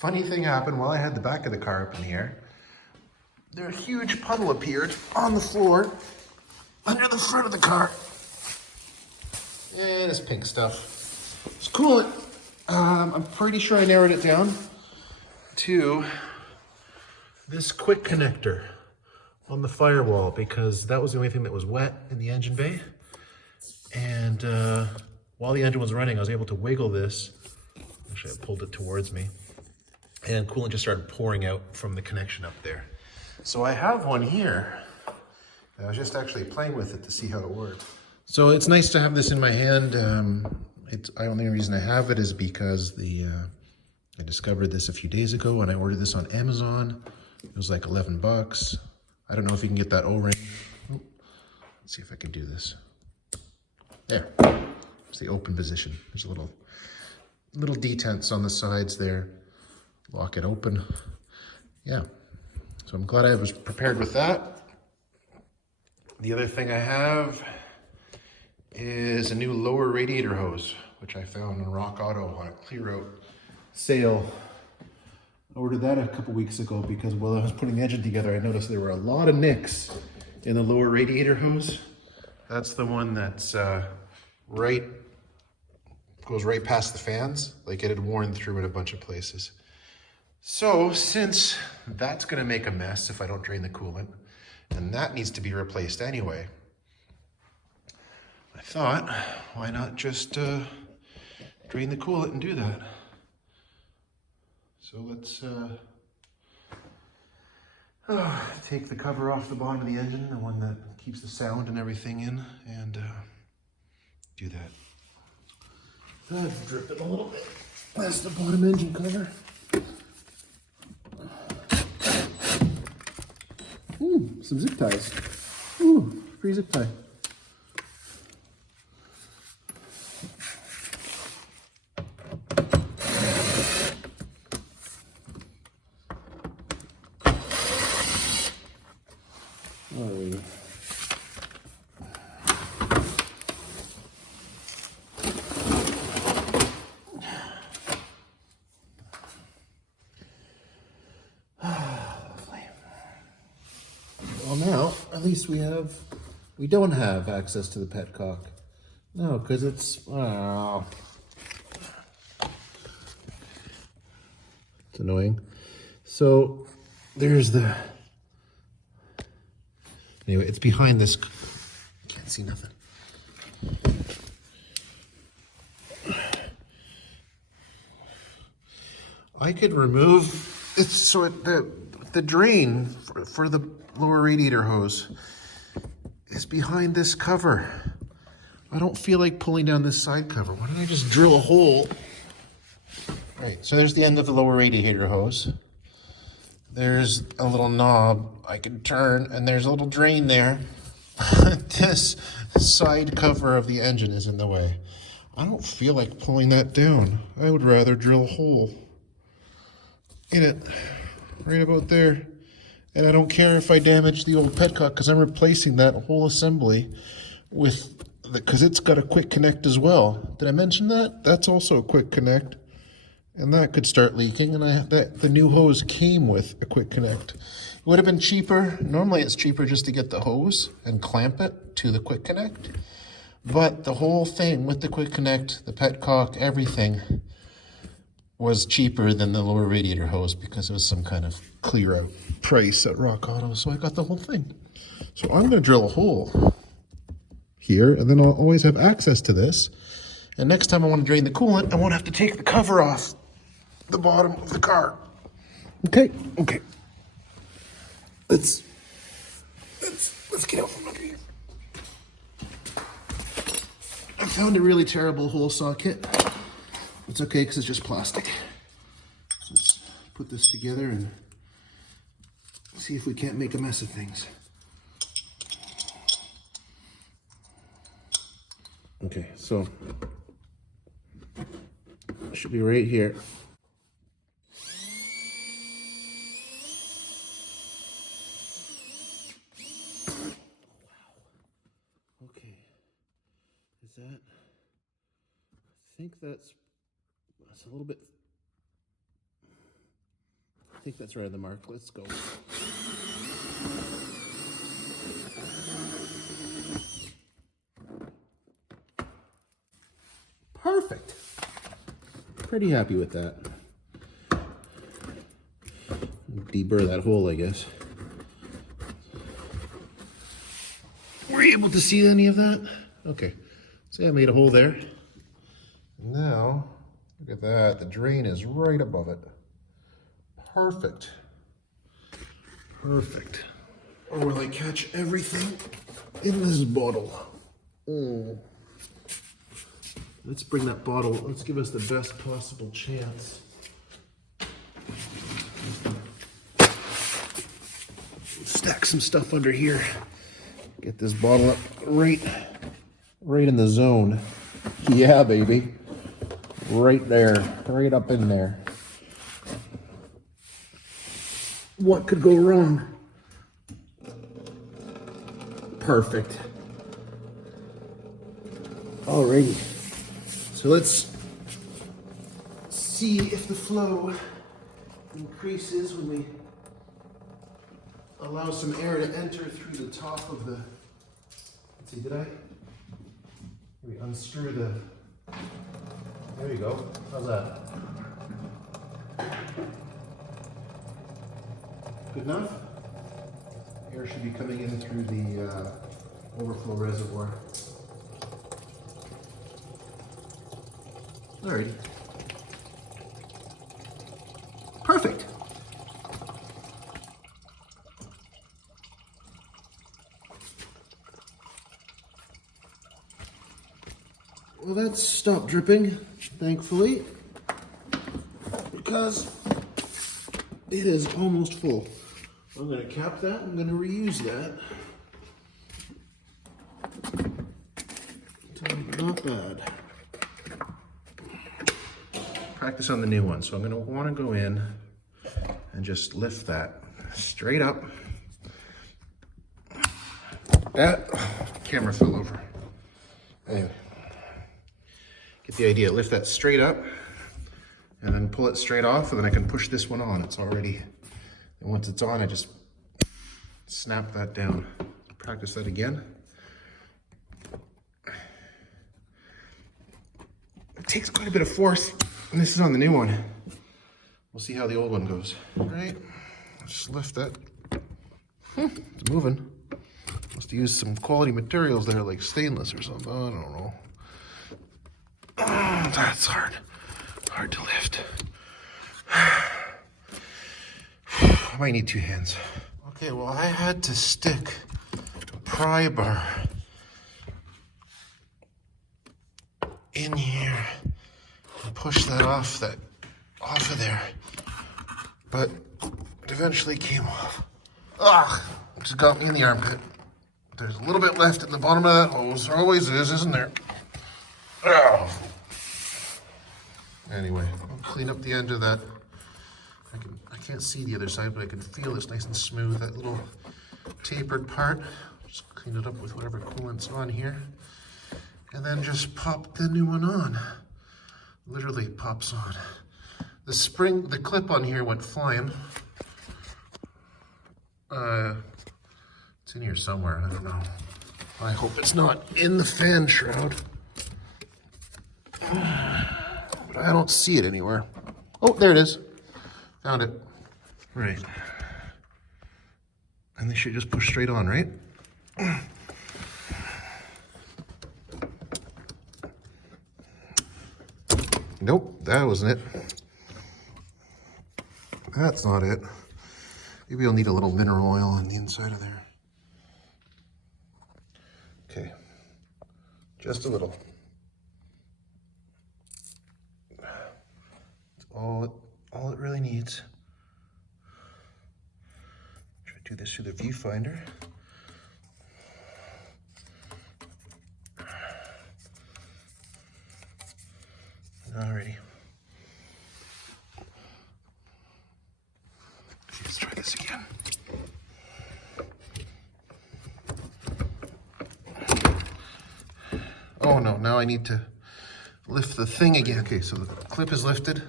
funny thing happened while I had the back of the car up in the air. There a huge puddle appeared on the floor under the front of the car. And it's pink stuff. It's coolant. I'm pretty sure I narrowed it down to this quick connector on the firewall because that was the only thing that was wet in the engine bay. And while the engine was running, I was able to wiggle this. Actually, I pulled it towards me. And coolant just started pouring out from the connection up there. So I have one here. I was just actually playing with it to see how it works. So it's nice to have this in my hand. The only reason I have it is because I discovered this a few days ago and I ordered this on Amazon. It was like 11 bucks. I don't know if you can get that O-ring. Let's see if I can do this. There, it's the open position. There's a little detents on the sides there. Lock it open. Yeah, so I'm glad I was prepared with that. The other thing I have is a new lower radiator hose, which I found on Rock Auto on a clear out sale. I ordered that a couple weeks ago because while I was putting the engine together, I noticed there were a lot of nicks in the lower radiator hose. That's the one that's goes right past the fans. Like it had worn through in a bunch of places. So since that's gonna make a mess if I don't drain the coolant, and that needs to be replaced anyway, I thought, why not just drain the coolant and do that? So let's take the cover off the bottom of the engine, the one that keeps the sound and everything in, and do that. I've dripped it a little bit. That's the bottom engine cover. Ooh, some zip ties. Ooh, free zip tie. Well, now at least we don't have access to the petcock. No, because it's annoying. So there's anyway, it's behind this. Can't see nothing. I could remove it's so the drain for the lower radiator hose is behind this cover. I don't feel like pulling down this side cover. Why don't I just drill a hole? Right, so there's the end of the lower radiator hose. There's a little knob I can turn, and there's a little drain there. This side cover of the engine is in the way. I don't feel like pulling that down. I would rather drill a hole in it, right about there. And I don't care if I damage the old petcock because I'm replacing that whole assembly with, because it's got a quick connect as well. Did I mention that? That's also a quick connect. And that could start leaking, and the new hose came with a quick connect. It would have been cheaper. Normally it's cheaper just to get the hose and clamp it to the quick connect. But the whole thing with the quick connect, the petcock, everything was cheaper than the lower radiator hose because it was some kind of clear out price at Rock Auto. So I got the whole thing. So I'm going to drill a hole here, and then I'll always have access to this. And next time I want to drain the coolant, I won't have to take the cover off the bottom of the car. Okay. Let's get out from under here. I found a really terrible hole saw kit. It's okay because it's just plastic. Let's put this together and see if we can't make a mess of things. Okay, so it should be right here. Wow. Okay. Is that? I think that's a little bit. I think that's right on the mark. Let's go. Perfect. Pretty happy with that. Deburr that hole, I guess. Were you able to see any of that? Okay. See, I made a hole there. Now, look at that. The drain is right above it. Perfect. Perfect. Or will I catch everything in this bottle? Let's bring that bottle. Let's give us the best possible chance. Stack some stuff under here. Get this bottle up right in the zone. Yeah, baby. Right there. Right up in there. What could go wrong? Perfect. Alrighty. So let's see if the flow increases when we allow some air to enter through the top of the, let's see, did I? We unscrew the, there you go. How's that? Good enough? Air should be coming in through the overflow reservoir. Alrighty. Perfect. Well, that's stopped dripping, thankfully, because it is almost full. I'm going to cap that. I'm going to reuse that. Not bad. Practice on the new one. So I'm going to want to go in and just lift that straight up. That camera fell over. Anyway, get the idea. Lift that straight up and then pull it straight off, and then I can push this one on. It's already, and once it's on, I just snap that down. Practice that again. It takes quite a bit of force, and this is on the new one. We'll see how the old one goes. All right, just lift that. It's moving. Must use some quality materials there, like stainless or something. I don't know. That's hard to lift. I might need two hands. Okay, well, I had to stick a pry bar in here and push that off of there, but it eventually came off. Ugh, just got me in the armpit. There's a little bit left at the bottom of that hose. There always is, isn't there? Ugh. Anyway, I'll clean up the end of that. I can't see the other side, but I can feel it's nice and smooth. That little tapered part. Just clean it up with whatever coolant's on here. And then just pop the new one on. Literally it pops on. The clip on here went flying. It's in here somewhere, I don't know. I hope it's not in the fan shroud. But I don't see it anywhere. Oh, there it is. Found it. Right. And they should just push straight on, right? Nope, that wasn't it. That's not it. Maybe I'll need a little mineral oil on the inside of there. Okay, just a little. That's all it really needs. Try to do this through the viewfinder. Alrighty. Let's try this again. Oh no, now I need to lift the thing again. Okay, so the clip is lifted.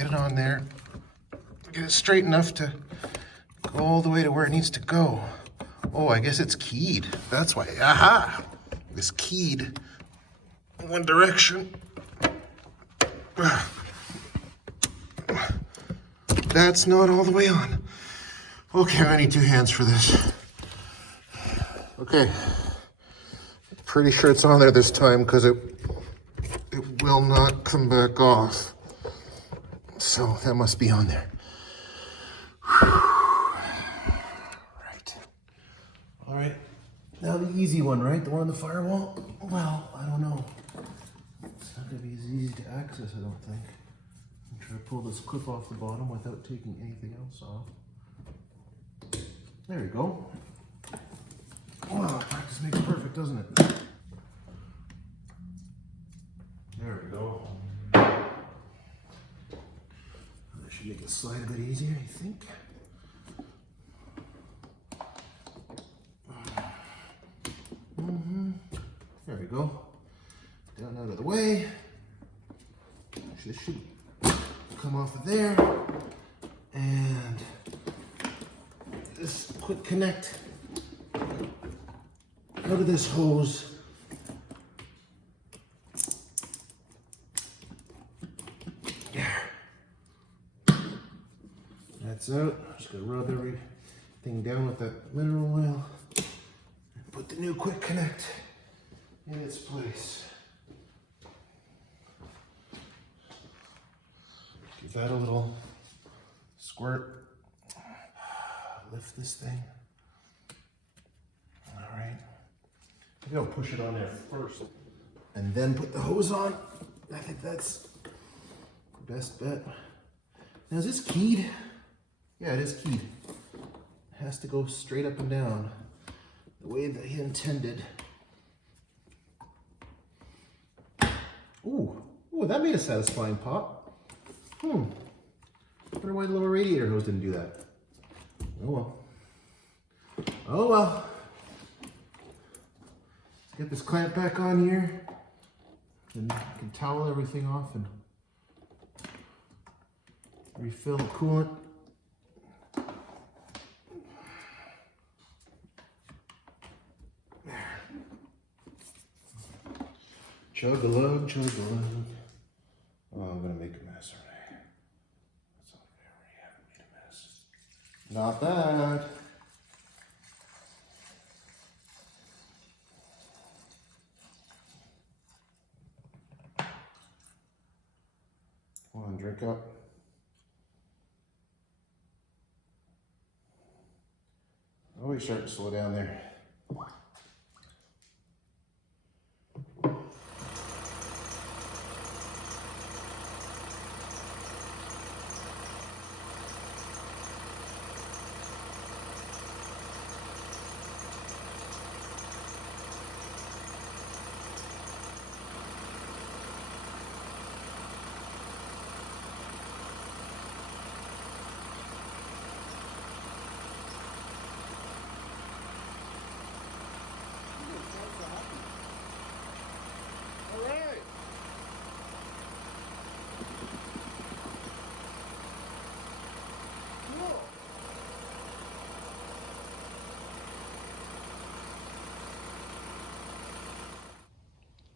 get it on there. Get it straight enough to go all the way to where it needs to go. Oh, I guess it's keyed. That's why. Aha! It's keyed one direction. That's not all the way on. Okay, I need two hands for this. Okay. Pretty sure it's on there this time because it will not come back off. So that must be on there. Right. All right. Now the easy one, right? The one on the firewall? Well, I don't know. It's not going to be as easy to access, I don't think. I'm trying to pull this clip off the bottom without taking anything else off. There we go. Wow, practice makes perfect, doesn't it? There we go. That should make it slide a bit easier, I think. There we go. Down out of the way. This should come off of there. And this quick connect out of this hose. There. That's out. Just gonna rub everything down with that mineral oil. And put the new quick connect in its place. Give that a little squirt. Lift this thing. All right. Maybe I'll push it on there first and then put the hose on. I think that's the best bet. Now is this keyed? Yeah, it is keyed. It has to go straight up and down the way that he intended. Ooh, that made a satisfying pop. Wonder why the lower radiator hose didn't do that. Oh well. Oh well. Let's get this clamp back on here. And I can towel everything off and refill the coolant. There. Chug-a-lug, chug-a-lug. Oh, I'm gonna make a mess, aren't I? That's all I already haven't made a mess. Not bad. Come on, drink up. Always start to slow down there.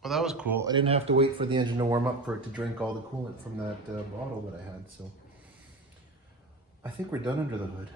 Well, that was cool. I didn't have to wait for the engine to warm up for it to drink all the coolant from that bottle that I had. So I think we're done under the hood.